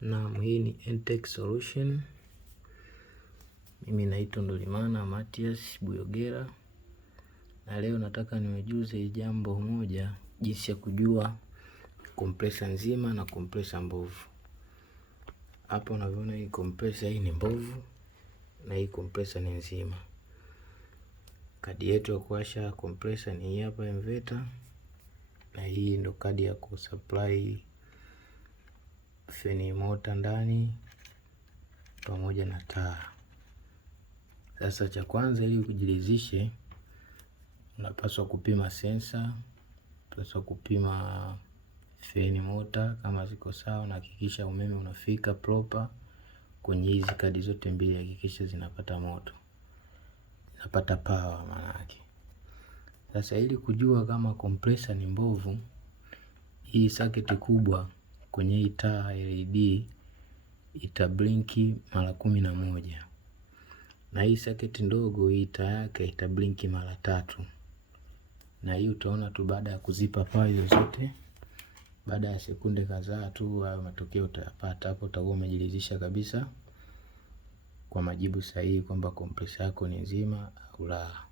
Na hii ni ntechsolution. Mimi naitwa Ndolimana Matias Buyogera, na leo nataka niwajuze jambo moja, jinsi ya kujua compressor nzima na compressor mbovu. Hapo unavyoona hii compressor hii ni mbovu na hii compressor ni nzima. Kadi yetu ya kuwasha compressor ni hii hapa inverter, na hii ndo kadi ya kusupply feni motor ndani pamoja na taa. Sasa cha kwanza, ili kujiridhisha, unapaswa kupima sensor, unapaswa kupima feni motor kama ziko sawa, na hakikisha umeme unafika proper kwenye hizi kadi zote mbili, hakikisha zinapata moto, zinapata power maana yake. Sasa ili kujua kama compressor ni mbovu, hii socket kubwa kwenye hii taa LED itablinki mara 11. Na hii socket ndogo hii taa yake itablinki mara 3. Na hii utaona tu baada ya kuzipa pale zote, baada ya sekunde kadhaa tu hayo matokeo utayapata. Hapo utakuwa umejiridhisha kabisa kwa majibu sahihi kwamba compressor yako ni nzima au la.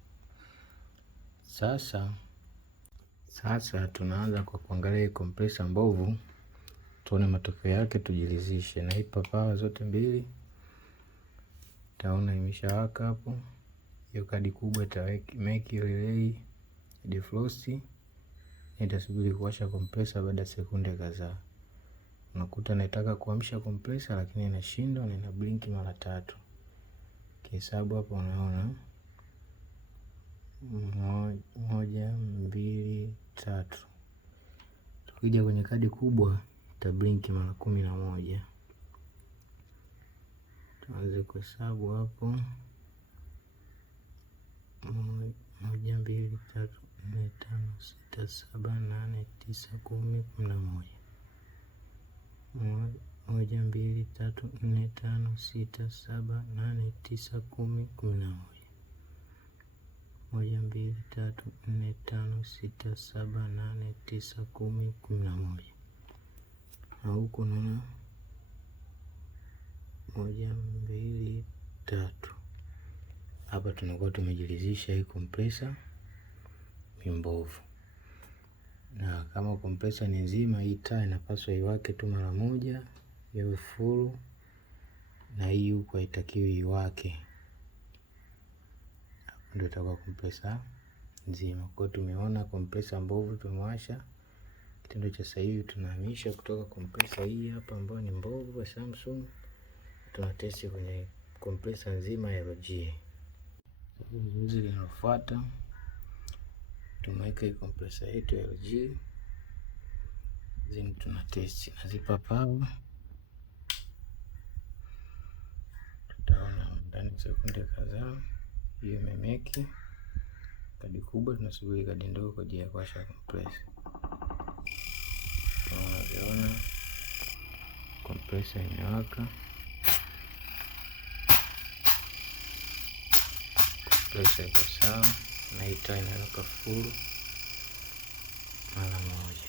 Sasa tunaanza kwa kuangalia compressor mbovu, tuone matokeo yake, tujiridhishe. Na ipa power zote mbili, taona imeshawaka hapo. Hiyo kadi kubwa itaweka make relay defrost, itasubiri kuwasha compressor. Baada ya sekunde kadhaa unakuta nataka kuamsha compressor lakini inashindwa na ina blink mara 3. Kihesabu hapo unaona 1 2 3. Tukija kwenye kadi kubwa ita blink mara 11. Tuanze kuhesabu hapo 1 2 3 4 5 6 7 8 9 10 11. 1 2 3 4 5 6 7 8 9 10 11. 1 2 3 4 5 6 7 8 9 10 11. Na huko naona 1 2 3. Hapa tunakuwa tumejiridhisha hii compressor ni mbovu. Na kama compressor ni nzima, hii taa inapaswa iwake tu mara moja iwe full, na hii huko haitakiwi iwake. Ndio itakuwa compressor nzima. Kwa tumeona compressor mbovu tumewasha. Kitendo cha sasa hivi tunahamisha kutoka compressor hii hapa ambayo ni mbovu ya Samsung, tunatesti kwenye compressor nzima ya LG. Zoezi linalofuata, tumeweka compressor yetu ya LG, then tunatesti, nazipa power. Tutaona ndani sekunde kadhaa hiyo imemeki. Kadi kubwa tunasubiri kadi ndogo kwa ajili ya kuwasha compressor. Unaona compressor imewaka. Compressor iko sawa na hii taa inawaka full mara moja.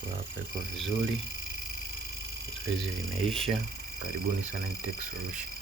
Kwa hapa iko vizuri. Zoezi limeisha. Karibuni sana Ntechsolution.